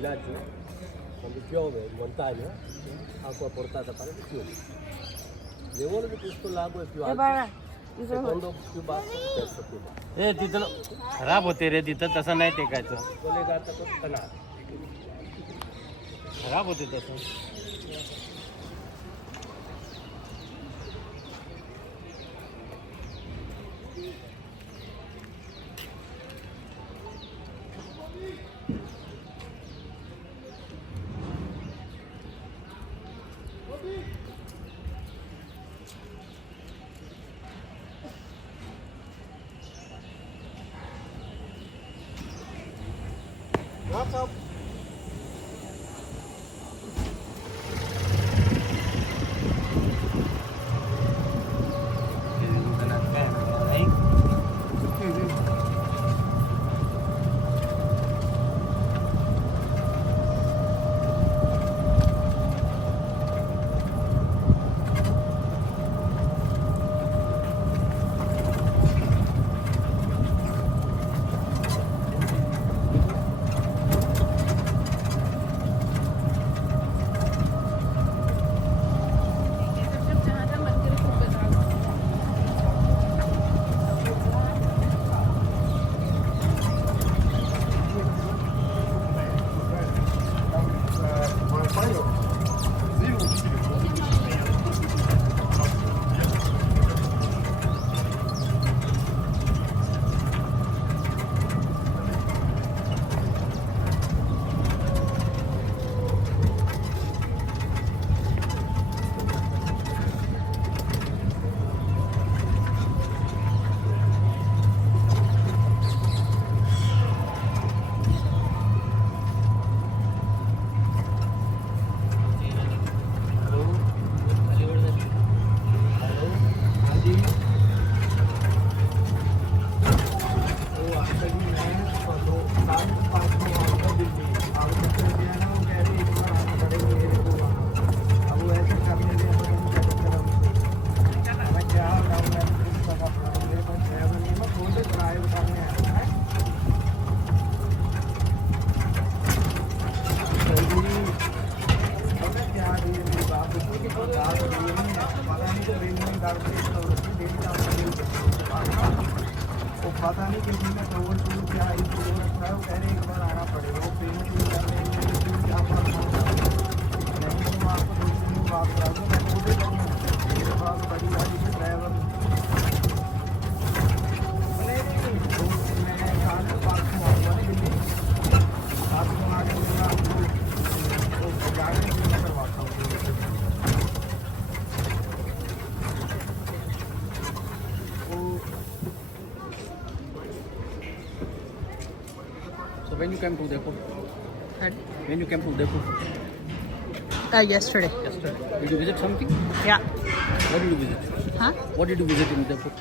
villaggio, quando piove in montagna, acqua portata per il fiume. Le ore di questo lago è più alto, secondo più basso, terzo più basso. ए तिथं खराब होते रे तिथं तसं नाही टेकायचं Collegata con canale. खराब होते तसं What's up? पता नहीं किसी ने कवर शुरू किया इसको रखा है वो कह रहे एक बार आना पड़ेगा वो पेमेंट भी करने के लिए क्या पता नहीं तो मैं आपको 2 दिन बात करा दूँ मैं खुद ही करूँगा मेरे पास बड़ी गाड़ी में ड्राइवर मैं साल में पार्क में आऊँगा नहीं दिल्ली पार्क में आगे मैं आपको गाड़ी में करवाता हूँ When you came to Udaipur? When you came to Udaipur? Yesterday. Yesterday. Did you visit something? Yeah. What did you visit? Huh? What did you visit in Udaipur?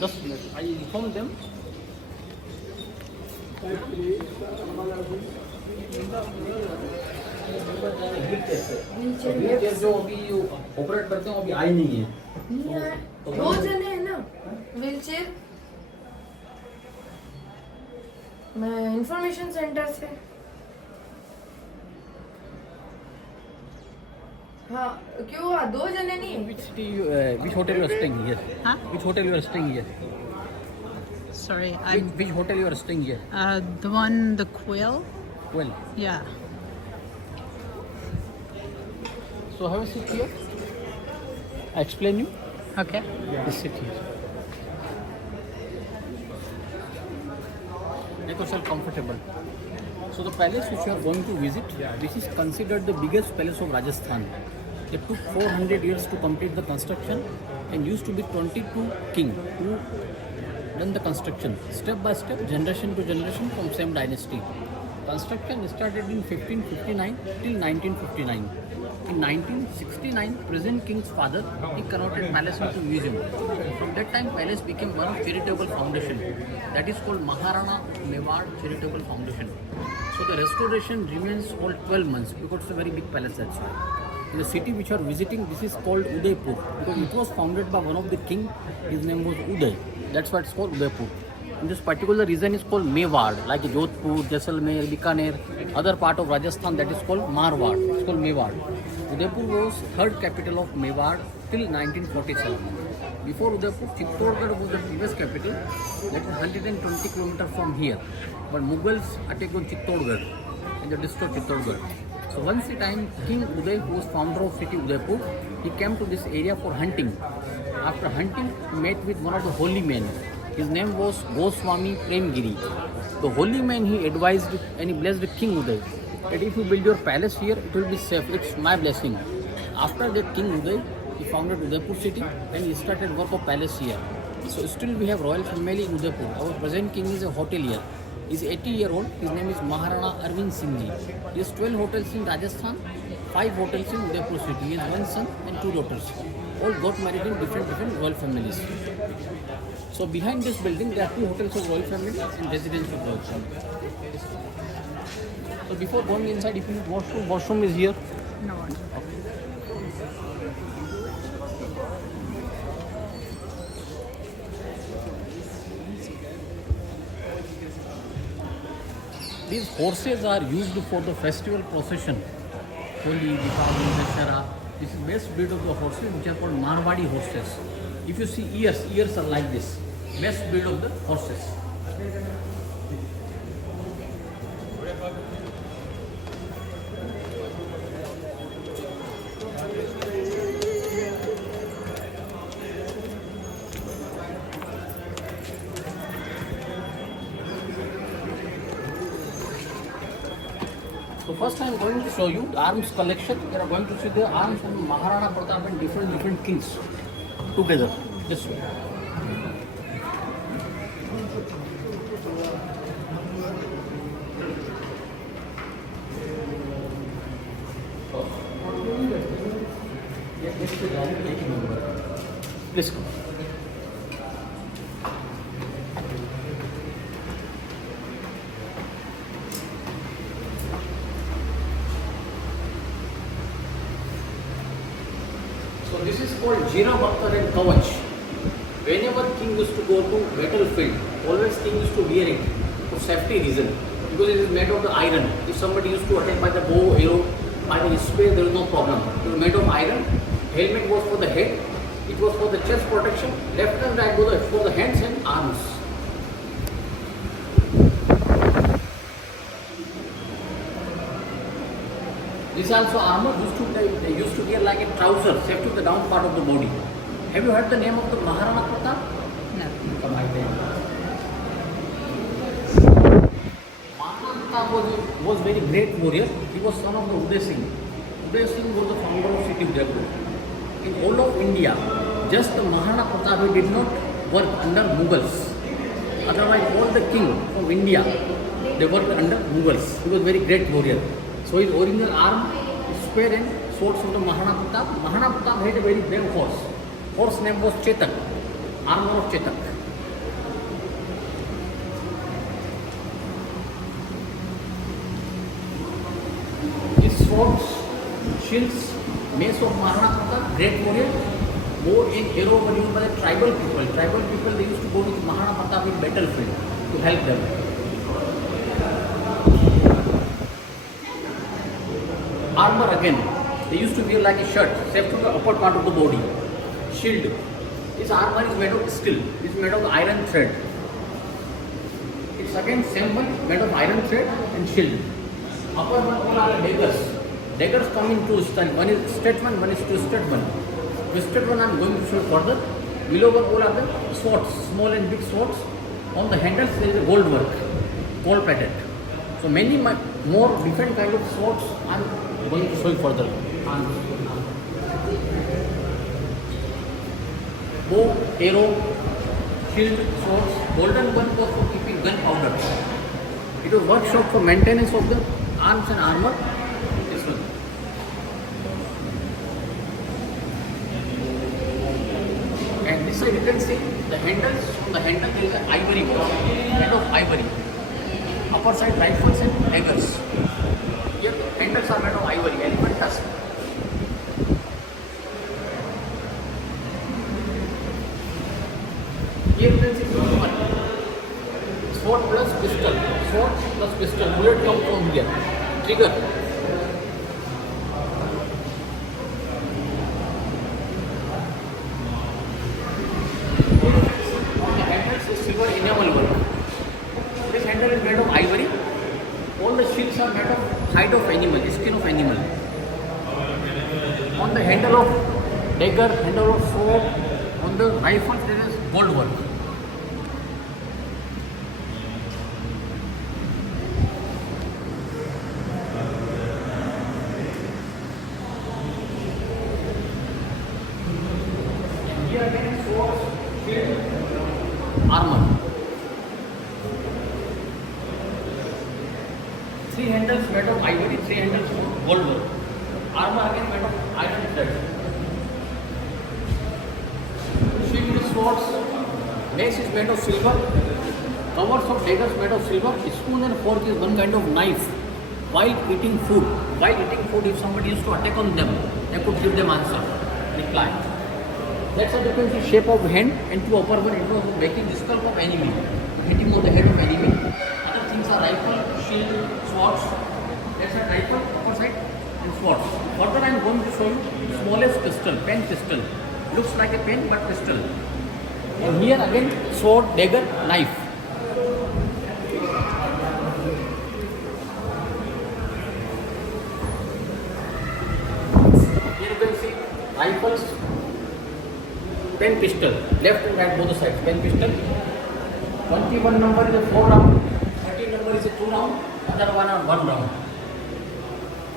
Just a minute. I informed them. Wheelchair जो अभी operate करते हो अभी आई नहीं है। नहीं आए, 2 जने हैं ना व्हीलचेयर। मैं इंफॉर्मेशन सेंटर से। हाँ क्यों हुआ? 2 जने नहीं है? Which hotel you are staying here? Huh? Which hotel you are staying here? Sorry, Which hotel you are staying here? the one, the Quill. Well, Yeah. so have a seat here. I explain you. Okay. Just sit here. Make yourself comfortable. So the palace which you are going to visit, this is considered the biggest palace of Rajasthan. It took 400 years to complete the construction and used to be 22 king who done the construction step by step, generation to generation from same dynasty. Construction started in 1559 till 1959. In 1969, present king's father, he converted palace into museum. From that time, palace became one of charitable foundation. That is called Maharana Mewar Charitable Foundation. So the restoration remains all 12 months because it's a very big palace, that's why. In the city which you are visiting, this is called Udaipur because it was founded by one of the king. His name was Uday. That's why it's called Udaipur. And this particular region is called Mewar, like Jodhpur, Jaisalmer, Bikaner, other part of Rajasthan that is called Marwar. It's called Mewar. Udaipur was third capital of Mewar till 1947. Before Udaipur, Chittorgarh was the previous capital, that is 120 km from here. But Mughals attacked on Chittorgarh and they destroyed Chittorgarh. So once the time King Uday, who was founder of city Udaipur, he came to this area for hunting. After hunting, he met with one of the holy men. His name was Goswami Premgiri. The holy man, he advised and he blessed King Uday that if you build your palace here, it will be safe. It's my blessing. After that, King Uday, he founded Udaipur city and he started work of palace here. So still we have royal family in Udaipur. Our present king is a hotelier. He is 80-year-old. His name is Maharana Arvind Singh Ji. He has 12 hotels in Rajasthan, 5 hotels in Udaipur city. He has 1 son and 2 daughters. All got married in different royal families. So behind this building, there are 2 hotels of royal family and residence of royal family. So before going inside, if you need washroom is here. No one. These horses are used for the festival procession. Holi, Deepavali, Dashera. This is best breed of the horses which are called Marwadi horses. If you see ears are like this. Best breed of the horses. So first I am going to show you the arms collection. You are going to see the arms of Maharana Pratap and different kings together. This way. Let's go. So this is called Jira Bhakhtar and Kavach. Whenever king used to go to battlefield, always king used to wear it for safety reason because it is made of the iron. If somebody used to attack by the bow, arrow, by the spear, there is no problem. It was made of iron. Helmet was for the head. It was for the chest protection. Left and right was for the hands and arms. This also armor they used to wear like a trouser, safe to the down part of the body. Have you heard the name of the Maharana Pratap? No. Come right there. Maharana Pratap was very great warrior. He was son of the Uday Singh. Uday Singh was the founder of city Udaipur. In all of India, just the Maharana Pratap did not work under Mughals. Otherwise, all the king of India, they worked under Mughals. He was very great warrior. So his original arm, spear and swords of the Maharana Pratap. Maharana Pratap had a very brave horse. Horse name was Chetak, armor of Chetak. His swords, shields, mace of Maharana Pratap, great warrior. Bow and arrow were used by the tribal people. Tribal people, they used to go with Maharana Pratap in battlefield to help them. Armor again, they used to wear like a shirt, safe to the upper part of the body. Shield. This armor is made of steel. It is made of iron thread. It's again same one, made of iron thread and shield. Upper one all are daggers. Daggers come in 2 styles. One is straight one is twisted one. Twisted one I am going to show further. Below one all are the swords, small and big swords. On the handles there is a gold work, gold pattern. So many more different kind of swords I am going to show you further. Bow, arrow, shield, swords. golden one was for keeping gunpowder. It was workshop for maintenance of the arms and armor. This one. And this side you can see the handles. On the handle there is an ivory work, made of ivory. Upper side rifles and daggers. Here the handles are made of ivory, elephant tusk. Here you can see sword one. Sword plus pistol. Sword plus pistol. Bullet comes from here. Trigger. The handles is silver enamel work. This handle is made of ivory. All the shields are made of hide of animal, skin of animal. On the handle of dagger, handle of sword, on the rifle there is gold work. And here again swords, shield, armor. Three handles made of ivory, three handles of gold work. Armor again made of iron thread. Shield is swords, mace is made of silver, covers of daggers made of silver, spoon and fork is one kind of knife. While eating food, if somebody used to attack on them, they could give them answer, reply. That's the difference in shape of hand and to upper one it was making the skull of enemy, hitting on the head of enemy. Other things are rifle, shield, swords. That's a rifle, upper side and swords. Further I am going to show you smallest pistol, pen pistol. Looks like a pen but pistol. And here again sword, dagger, knife. Here you can see rifles, pen pistol, left and right both sides, pen pistol. 21 number is a 4 round, 30 number is a 2 round, other one are 1 round.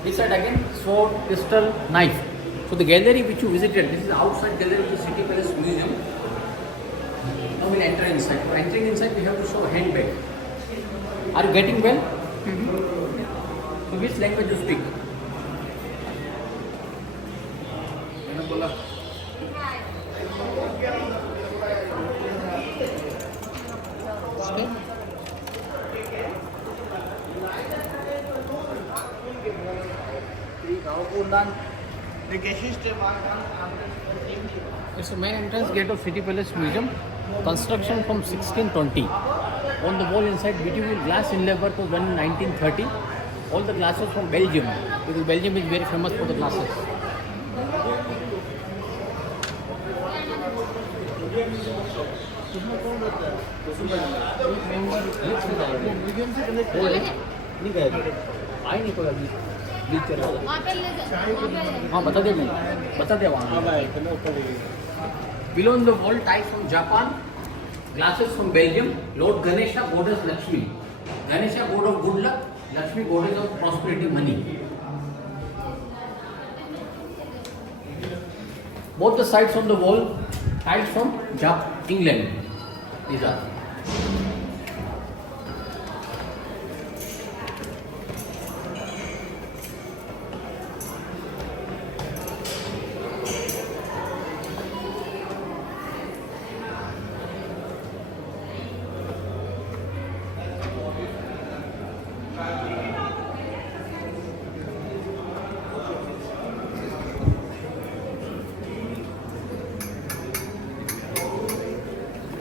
This side again sword, pistol, knife. So the gallery which you visited, this is the outside gallery of the City Palace Museum. Now we'll enter inside. For entering inside we have to show a handbag. Are you getting well? So which language you speak? It's the main entrance gate of City Palace Museum. Construction from 1620. On the wall inside, beautiful glass inlay work was done in 1930. All the glasses from Belgium, because Belgium is very famous for the glasses. आई नहीं कोई अभी बीच चला हाँ बता दे मैं बता दे वहाँ below the wall ties from Japan, glasses from Belgium, Lord Ganesha, goddess Lakshmi. Ganesha, god of good luck, Lakshmi, goddess of prosperity, money. Both the sides on the wall tiles from England. These are.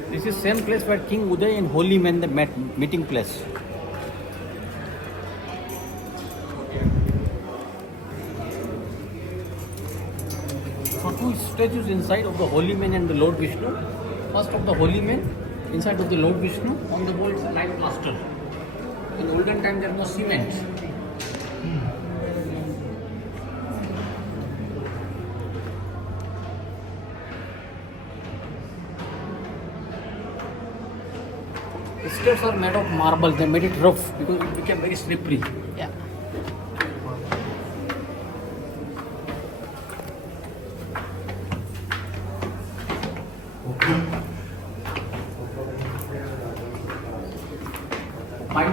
This is same place where King Uday and holy men they met, meeting place. So two statues inside of the holy men and the Lord Vishnu. First of the holy men, inside of the Lord Vishnu, on the wall it's a light plaster. In olden time there was no cement. The steps are made of marble. They made it rough because it became very slippery. Yeah.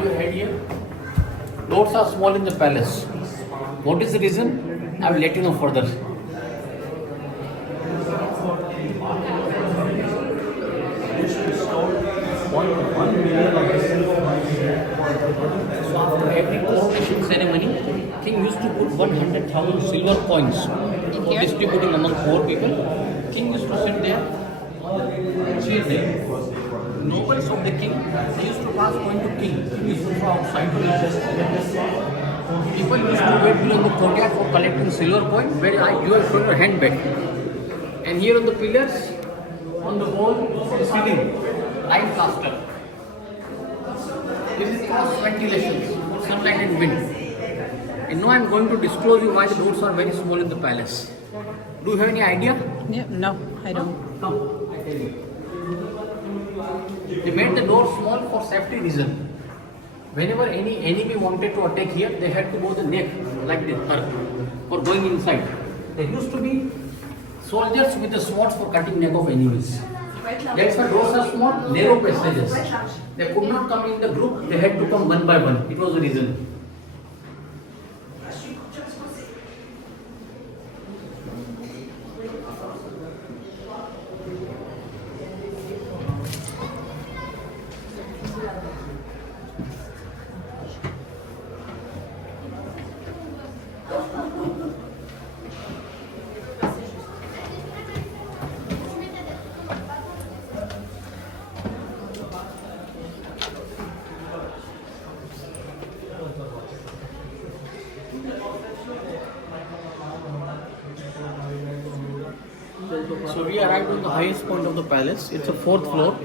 you head here. Doors are small in the palace. What is the reason? I will let you know further. So after every coronation ceremony, king used to put 100,000 silver coins for here? distributing among poor people. King used to sit there, cheer there. Nobles of the king, they used to pass going to king. King used to go outside. People used to wait below the courtyard for collecting silver coin, where you are showing your hand back. And here on the pillars, on the wall, the ceiling, line plaster. This is cross ventilation for sunlight and wind. And now I am going to disclose you why the doors are very small in the palace. Do you have any idea? Yeah, no, I don't. Come, I tell you. They made the door small for safety reason. Whenever any enemy wanted to attack here, they had to go the neck like this for going inside. There used to be soldiers with the swords for cutting neck of enemies. That's why doors are small, narrow passages. They could not come in the group, they had to come one by one. It was the reason. So we arrived on the highest point of the palace. It's a fourth floor.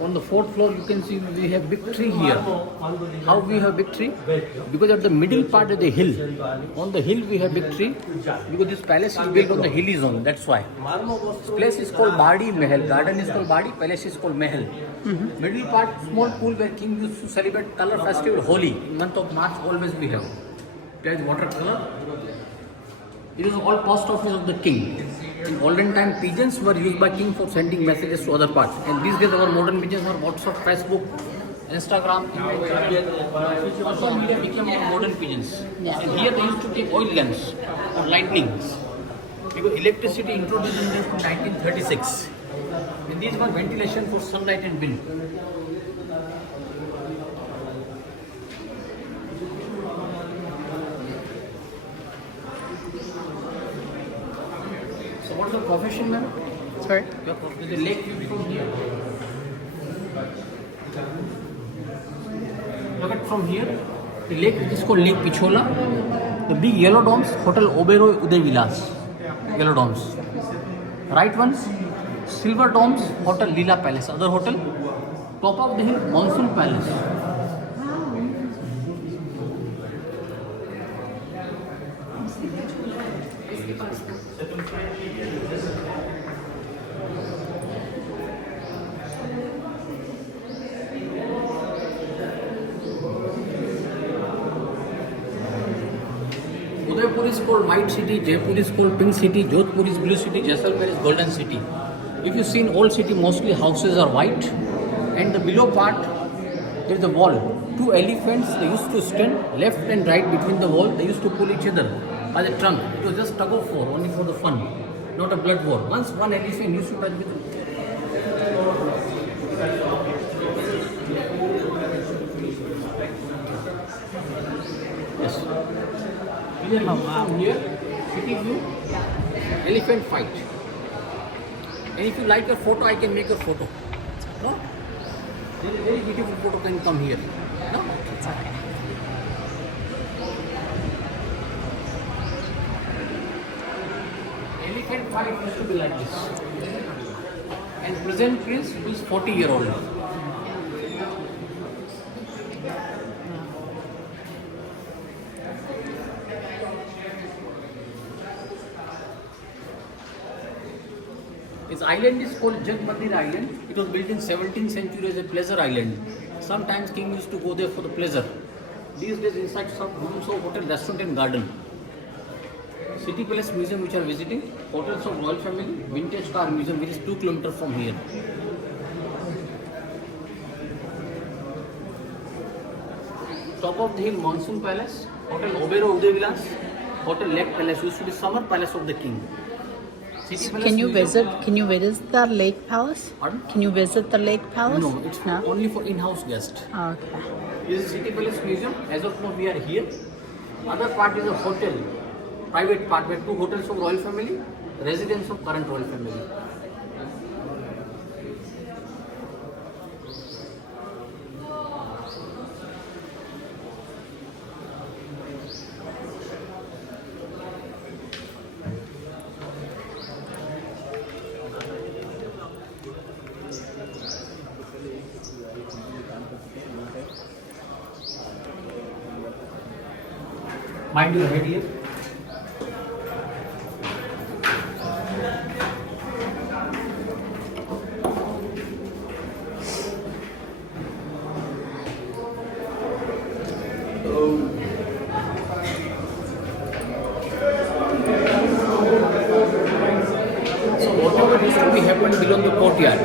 On the fourth floor, you can see we have big tree here. How we have big tree? Because at the middle part of the hill, on the hill we have big tree. Because this palace is built on the hilly zone. That's why. This place is called Badi Mahal. Garden is called Badi. Palace is called Mahal. Middle part, small pool where king used to celebrate color festival Holi. In month of March, always we have. There is watercolor. It is all post office of the king. In olden time, pigeons were used by king for sending messages to other parts. And these days, our modern pigeons are WhatsApp, Facebook, Instagram, social media became our modern pigeons. Yeah. And here they used to take oil lamps or lightnings. Because electricity introduced in 1936. And these were ventilation for sunlight and wind. So what's your profession, ma'am? Sorry? The lake view from here. Look at from here. The lake is called Lake Pichola. The big yellow domes, Hotel Oberoi Uday Vilas. Yellow domes. Right ones, silver domes, Hotel Leela Palace. Other hotel, top of the hill, Monsoon Palace. Udaipur is called White City, Jaipur is called Pink City, Jodhpur is Blue City, Jaisalmer is Golden City. If you see in old city, mostly houses are white, and the below part there is a wall. Two elephants, they used to stand left and right between the wall. They used to pull each other by the trunk. It was just tug of war, only for the fun, not a blood war. Once one elephant used to touch with yes. Here, from here, city view, elephant fight. And if you like a photo, I can make a photo. No? There is a very beautiful photo can come here. No? Elephant fight used to be like this. And present prince is 40-year-old. This island is called Jagmandir Island. It was built in 17th century as a pleasure island. Sometimes king used to go there for the pleasure. These days inside some rooms of hotel, restaurant and garden. City Palace Museum which are visiting, hotels of royal family, vintage car museum which is 2 kilometers from here. Top of the hill, Monsoon Palace, Hotel Obero Udavilas, Hotel Lake Palace used to be summer palace of the king. City Palace Can you Museum- visit? Can you visit the Lake Palace? Pardon? Can you visit the Lake Palace? No, it's for, only for in-house guests. Okay. This is City Palace Museum. As of now, we are here. Other part is a hotel, private part where 2 hotels of royal family, residence of current royal family. Mind your head here. So whatever used to be happened below the courtyard,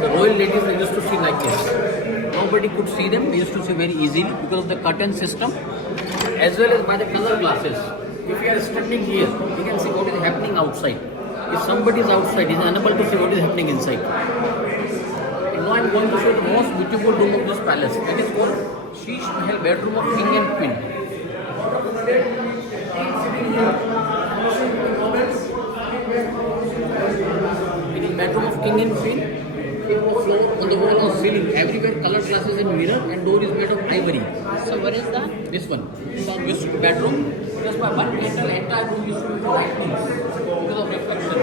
the royal ladies they used to see like this. Nobody could see them. They used to see very easily because of the curtain system, as well as by the color glasses. If you are standing here, you can see what is happening outside. If somebody is outside, he is unable to see what is happening inside. And now I am going to show the most beautiful room of this palace. That is called Sheesh Mahal bedroom of king and queen. It is bedroom of king and queen. Floor, on the wall, on ceiling, everywhere colored glasses and mirror, and door is made of ivory. So what is that? This one. So used to be bedroom. Just by one candle, entire room used to be lighting because of reflection.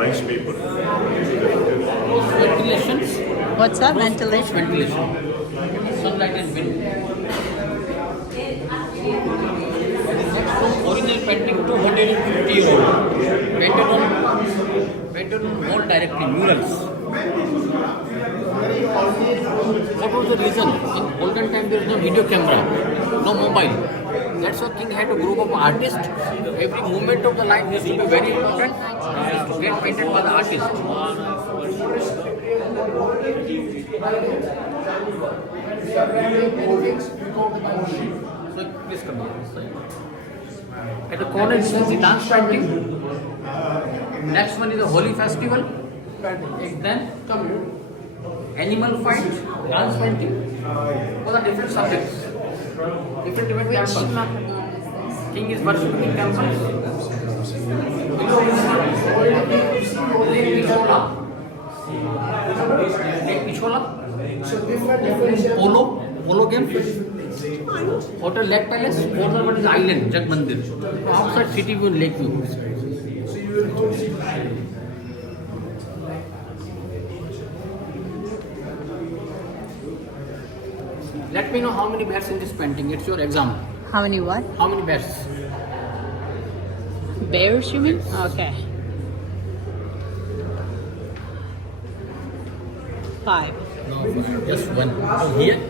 Rice paper. Ventilations. What's that? Ventilation. Ventilation. Sunlight and wind. Next from original painting to 150-year-old. Painted on wall directly, murals. What was the reason? In olden time there was no video camera, no mobile. That's why king had a group of artists. Every movement of the line used to be very important. It used to get painted by the artist. So please come here. At the corner this is the dance painting. Next one is the Holi festival. Then animal fight, dance painting. All the different subjects. Different temples. King is worshipping in temples. Below is Lake Pichola. Lake Pichola. Polo game. Hotel Lake Palace. Water one is island, Jag Mandir. Outside city view and lake view. Let me know how many bears in this painting. It's your exam. How many what? How many bears? Bears, you mean? Okay. 5. No, just one. So here,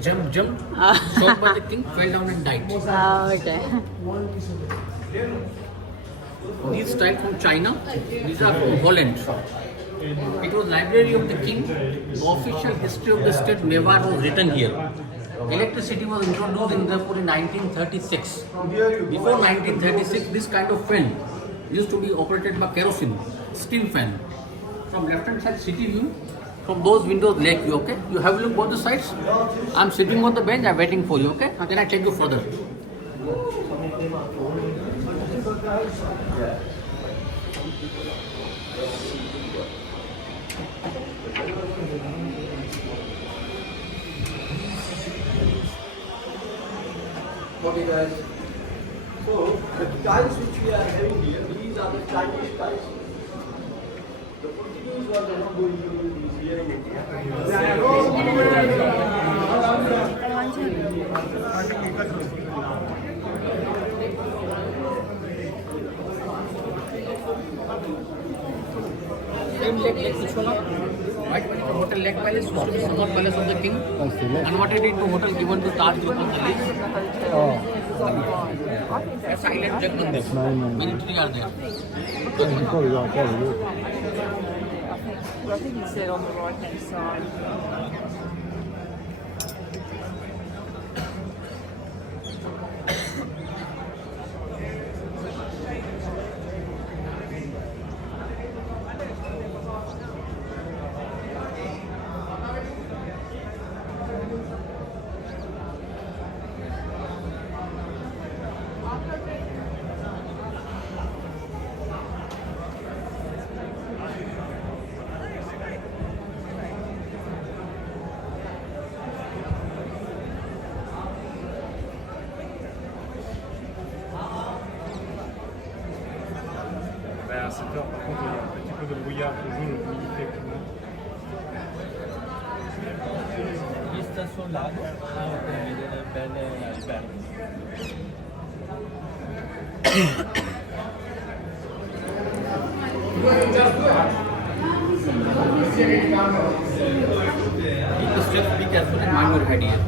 jump, shot by the king, fell down and died. Oh, okay. These style from China, these are from Holland. It was library of the king. The official history of the state Mewar was written here. Electricity was introduced in Udaipur in 1936. Before 1936, this kind of fan used to be operated by kerosene, steam fan. From left hand side, city view. From those windows, lake view. Okay, you have a look both the sides. I'm sitting on the bench. I'm waiting for you. Okay, then I take you further. Okay guys, so the tiles which we are having here, these are the Chinese tiles. The Portuguese were not going to use these here in India. 5 है Same lake, Lake Sushmala. Right, but the hotel Lake Palace, summer palace of the king. Converted into hotel given to Taj Group of the lake. That's Island Jagmandir. Military are there. I think he said on the right hand side. À 7 heures, par contre, il y a un petit peu de brouillard toujours, le midi fait tout. Gli sta sul lago, vedere bene l'albergo. Keep the steps, be careful and mind your head here.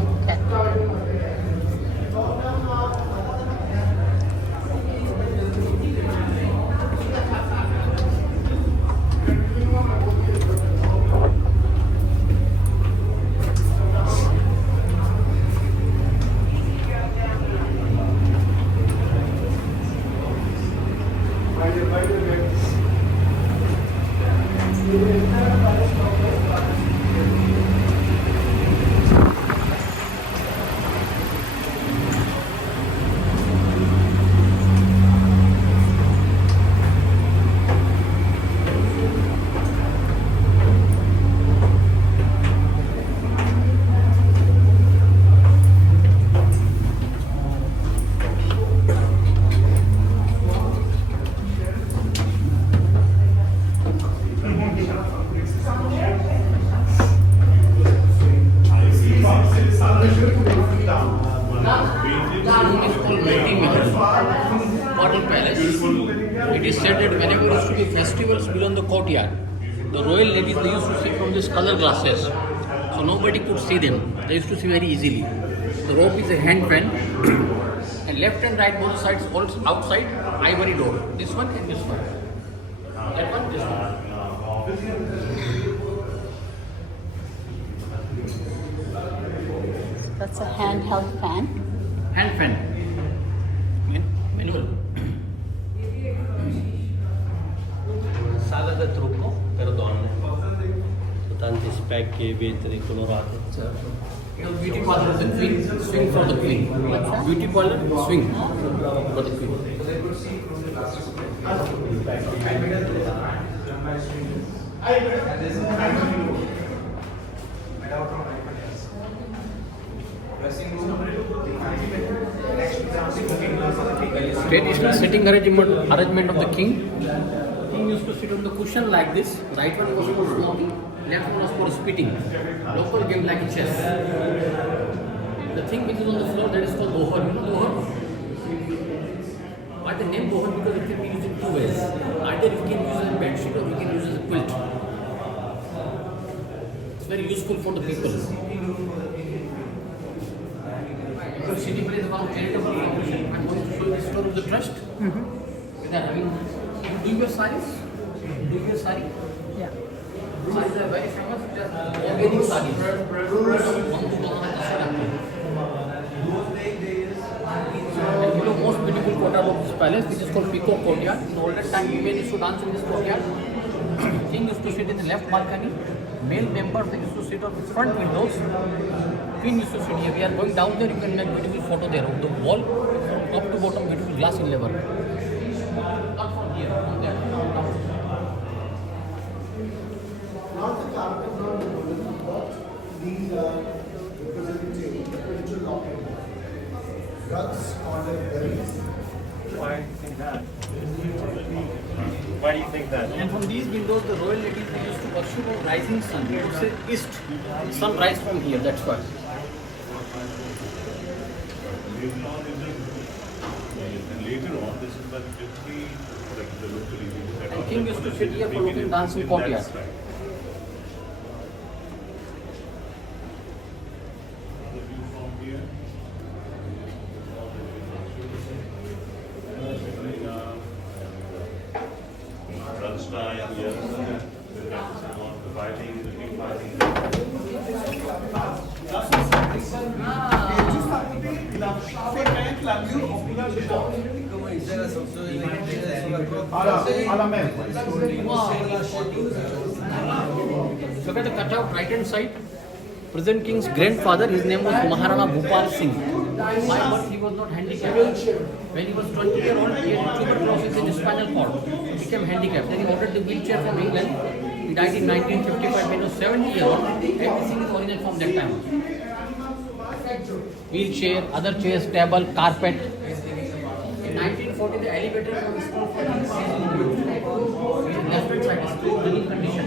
Royal Palace. It is said that whenever there used to be festivals beyond the courtyard, the royal ladies they used to see from these color glasses, so nobody could see them. They used to see very easily. The rope is a hand fan, and left and right both sides, all outside ivory door. This one and this one. That one, this one. That's a handheld fan. Hand fan. Manual. Sala da trucco per donne. Tanti specchi e vetri colorati. Beauty parlor is a queen. Swing for the queen. Beauty parlor, swing for the queen. Traditional sitting arrangement of the king. King used to sit on the cushion like this. Right one was for smoking, left one was for spitting. Local game like chess. The thing which is on the floor that is called bohar. You know bohar? Why the name bohar? Because it can be used in two ways. Either you can use as a bed sheet or you can use as a quilt. It's very useful for the people. Because city plays one charitable foundation. I'm going to show you the story of the trust. Do your saris? Do your sari? Yeah. Saris are very famous. Just organic saris. And you know most beautiful courtyard of this palace, which is called Peacock Courtyard. In the older time, women used to dance in this courtyard. King used to sit in the left balcony. Male members they used to sit on the front windows. Queen used to sit here. We are going down there. You can make beautiful photo there of the wall, up to bottom, beautiful glass in level. Not from here, from there. These are representing individual documents. Drugs on the berries. Why do you think that? Why do you think that? And from these windows, the royal ladies they used to pursue the rising sun. They would say east. Sun rise from here. That's why. Later on, this is but simply like the local events. And king used to sit here for looking dance in courtyard. Lunchtime, yes. The fighting, the big fighting. Look at the cutout right hand side. Present king's grandfather, his name was Maharana Bhupal Singh. By birth he was not handicapped. When he was 20 years old, he had tuberculosis in his spinal cord. He became handicapped. Then he ordered the wheelchair from England. He died in 1955 when he was 70 years old. Everything is original from that time. Wheelchair, other chairs, table, carpet. In 1940, the elevator was installed for his left hand side is still running condition.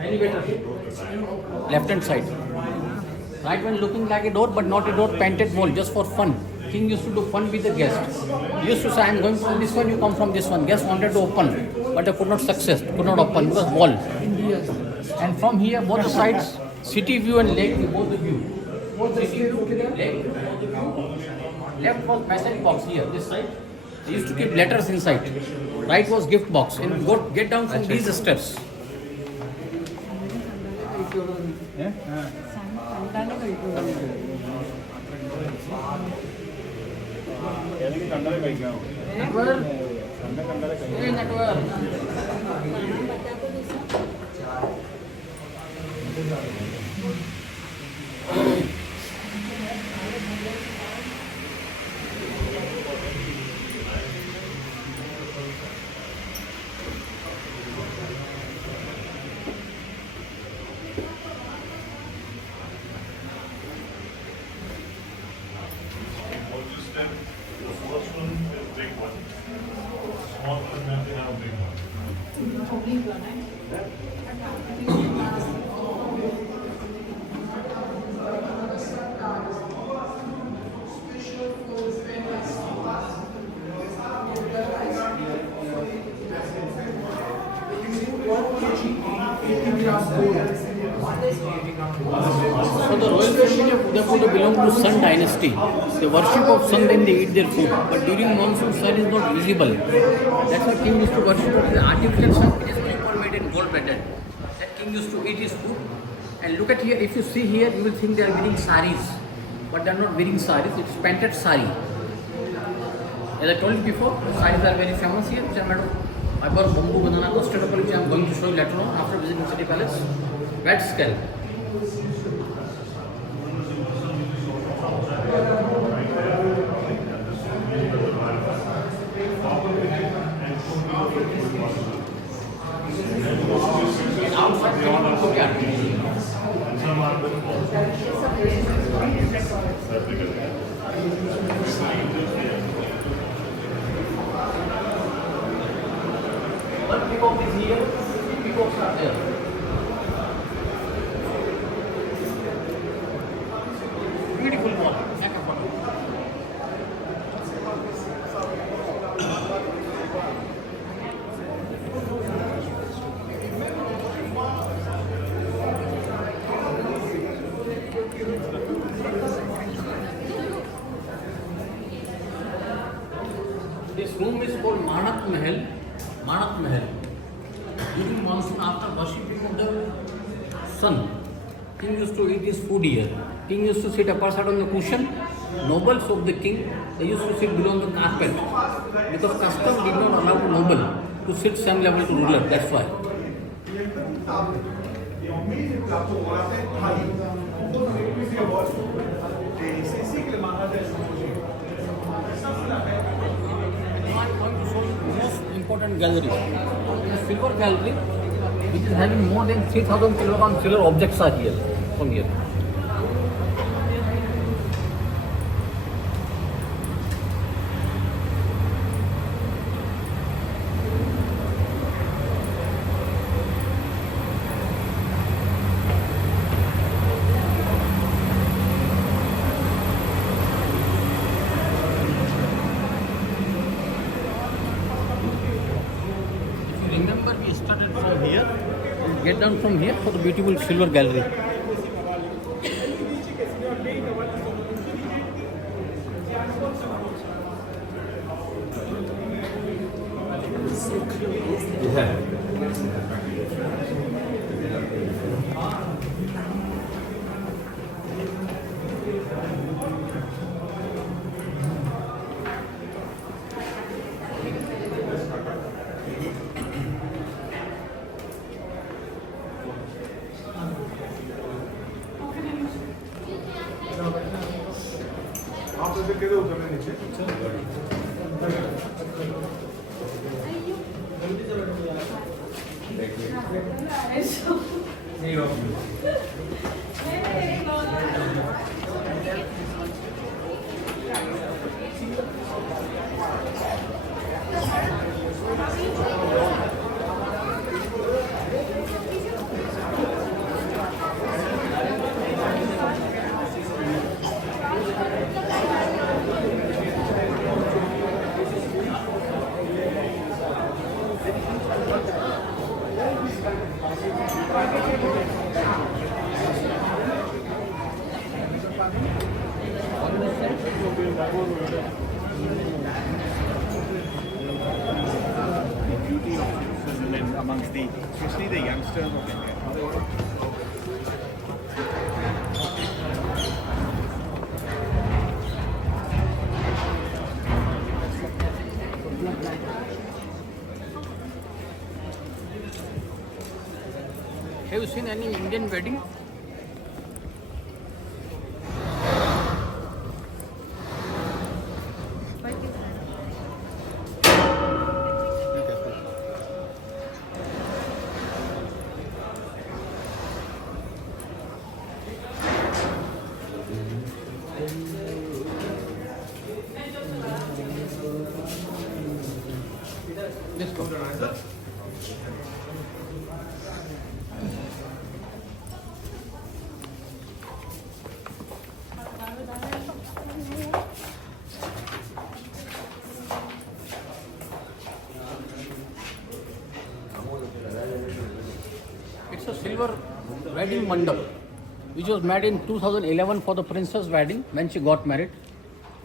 Elevator, left hand side. Right one looking like a door, but not a door, painted wall, just for fun. King used to do fun with the guests. He used to say, I am going from this one, you come from this one. Guests wanted to open, but they could not success, could not open because wall. And from here, both the sides, city view and lake view, both the view. City view, lake, both the view. Left was message box here, this side. They used to keep letters inside. Right was gift box. And get down from these steps. Network. Hey, network. The first one is big one. Small one have to have a big one. So the royal family of Udaipur belong to Sun dynasty. They worship of sun, then they eat their food. But during monsoon, sun is not visible. That's why king used to worship of the artificial sun. It is only called made in gold plated. That king used to eat his food. And look at here. If you see here, you will think they are wearing saris, but they are not wearing saris. It's painted sari. As I told you before, saris are very famous here. Which I bought bamboo banana custard apple, which I am going to show you later on after visiting City Palace. Red scale. And outside the courtyard. One peacock is here, three peacocks are there. Beautiful wall, like a wall. This room is called Manat Mahal. Manat Mahal. During monsoon, after worshipping of the sun, king used to eat his food here. King used to sit upper side on the cushion. Nobles of the king, they used to sit below the carpet. Because custom did not allow the noble to sit same level to ruler. That's why. Most important gallery. The silver gallery, which is having more than 3,000 kilogram silver objects are here, from here. get down from here for the beautiful silver gallery. आप ऐसे कैसे उतरने नीचे amongst the, especially the youngsters of India. Have you seen any Indian wedding? Let's go. It's a silver wedding mandap, which was made in 2011 for the princess wedding when she got married.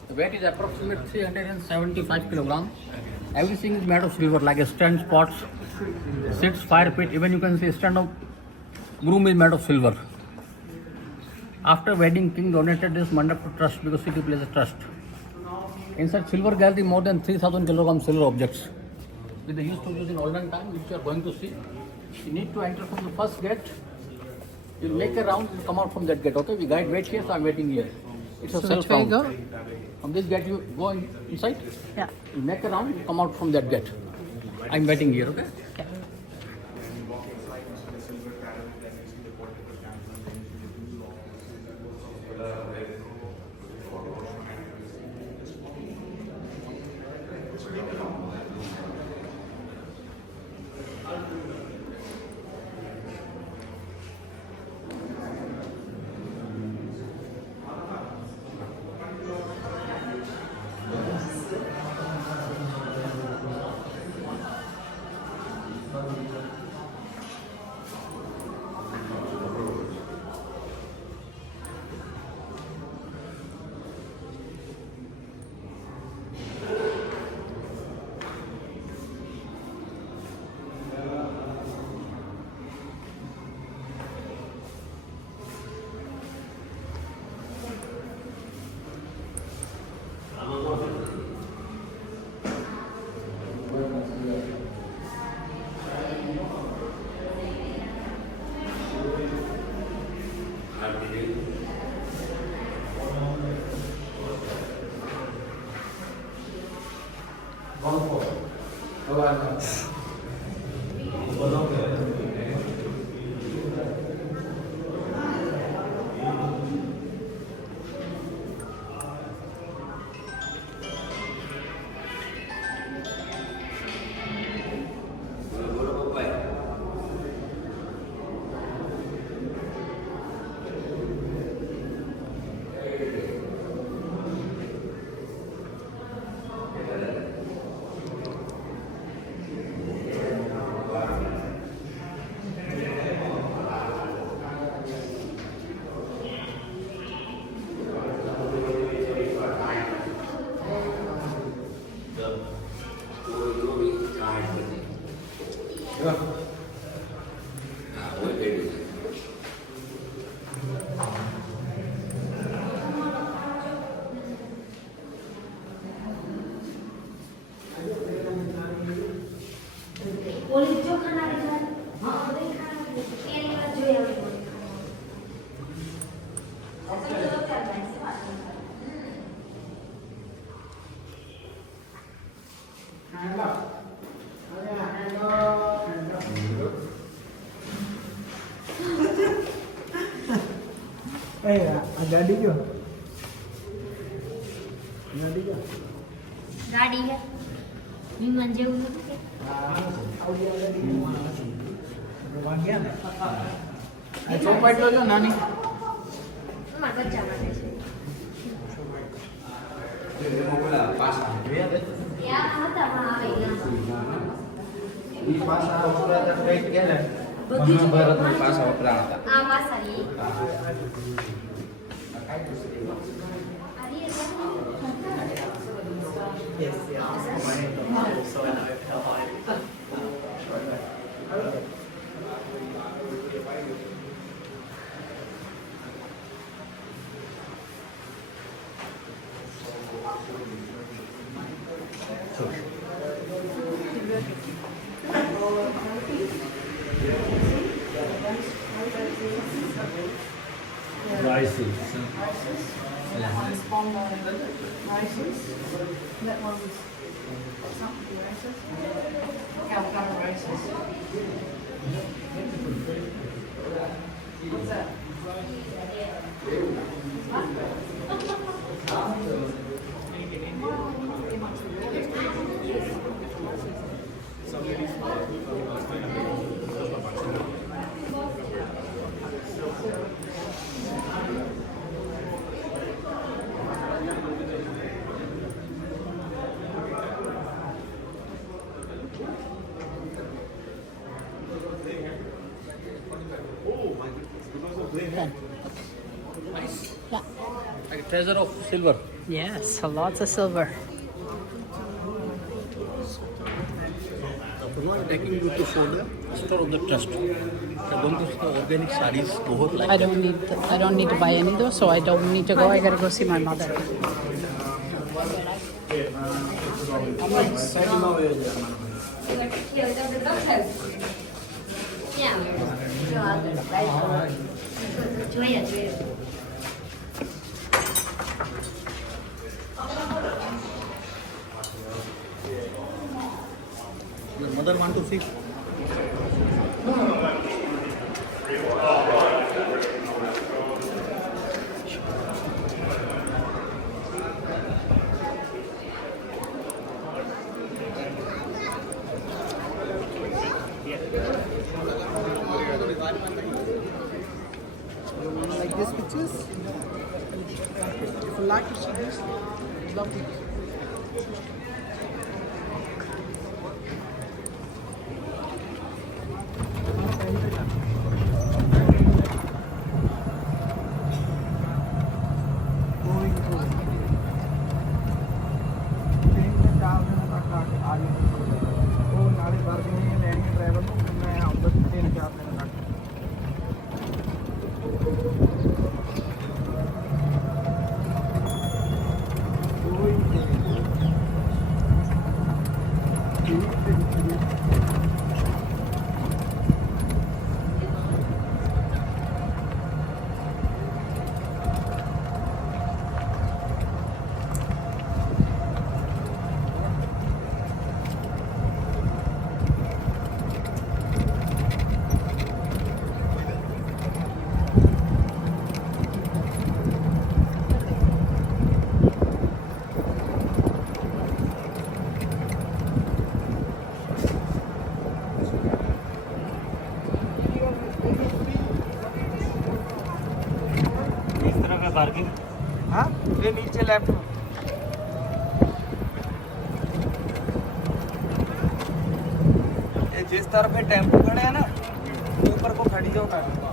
The weight is approximately 375 kilograms. Everything is made of silver, like a stand, pots, seats, fire pit. Even you can see stand of groom is made of silver. After wedding, king donated this mandap to trust because city plays a trust. Inside silver gallery, more than 3,000 kilograms silver objects, which they used to use in olden time, which you are going to see. You need to enter from the first gate. You make a round and come out from that gate. Okay, we guide wait here, so I'm waiting here. It's a self round. From this gate you go inside. Yeah. You make a round, you come out from that gate. I'm waiting here. Okay. गाड़ी क्यों गाड़ी क्यों गाड़ी है विमान जेवू નથી કે ચોપાટ લો છો નાની માં બચ્ચા માટે છે યા હતા માં આવે ઈ પાછા વપરાતા કઈ કે ને બધી મહાભારતમાં પાછા વપરાતા આ માસાલી Rices. That one's something racist. Calcutta racist. What's that? Like a treasure of silver. Yes, lots of silver. I'm taking you to show the store of the trust. They're going to see organic sarees. बहुत like. I don't need to buy any though, so I don't need to go. I gotta go see my mother. The mother want to see. Like this pictures? If you like to see this, love it. ਉਹ ਨਾਲੇ ਵਰਦੀਆਂ ਲੈਣੀਆਂ driver ਨੂੰ ਮੈਂ ਆਉਂਦਾ 3-4 ਦਿਨ ਤੱਕ हाँ ये नीचे लेफ्ट में ये जिस तरफ टेम्पो खड़े हैं ना ऊपर को खड़ी जाओ